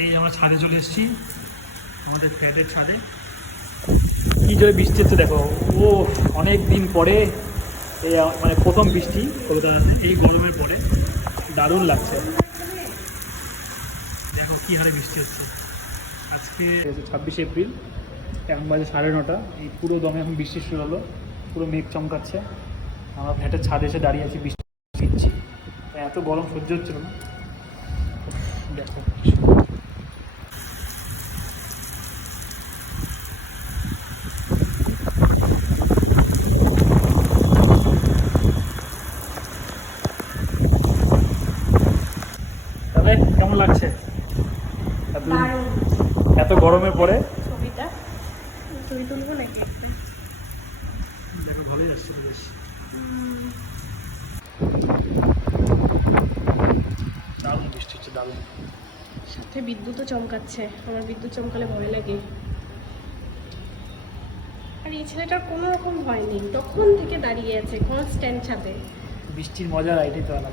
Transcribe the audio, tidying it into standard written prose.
এই আমরা ছাদে চলে এসেছি, আমাদের ফ্ল্যাটের ছাদে। কী জোরে বৃষ্টি হচ্ছে দেখো, ও অনেক দিন পরে এই মানে প্রথম বৃষ্টি কলকাতাতে এই গরমের পরে, দারুণ লাগছে। দেখো কী হারে বৃষ্টি হচ্ছে। আজকে 26 এপ্রিল, এখন বাজে 9:30। এই পুরো দমে এখন বৃষ্টি শুরু হলো, পুরো মেঘ চমকাচ্ছে। আমরা ফ্ল্যাটের ছাদে এসে দাঁড়িয়ে আছি, বৃষ্টি ভিজছি। এত গরম সহ্য হচ্ছিল না। দেখো তবে কেমন লাগছে এত গরমের পরে? ছবিটা ছবি তুলবো নাকি? দেখো ভালোই আসছে বেশ। দারুণ বৃষ্টি হচ্ছে, দারুণ। সাথে বিদ্যুৎও চমকাচ্ছে, আমার বিদ্যুৎ চমকালে ভয় লাগে। আর এই ছেলেটার কোনো রকম ভয় নেই, তখন থেকে দাঁড়িয়ে আছে কনস্ট্যান্ট ছাদে। বৃষ্টির মজা এটাই তো আলাদা।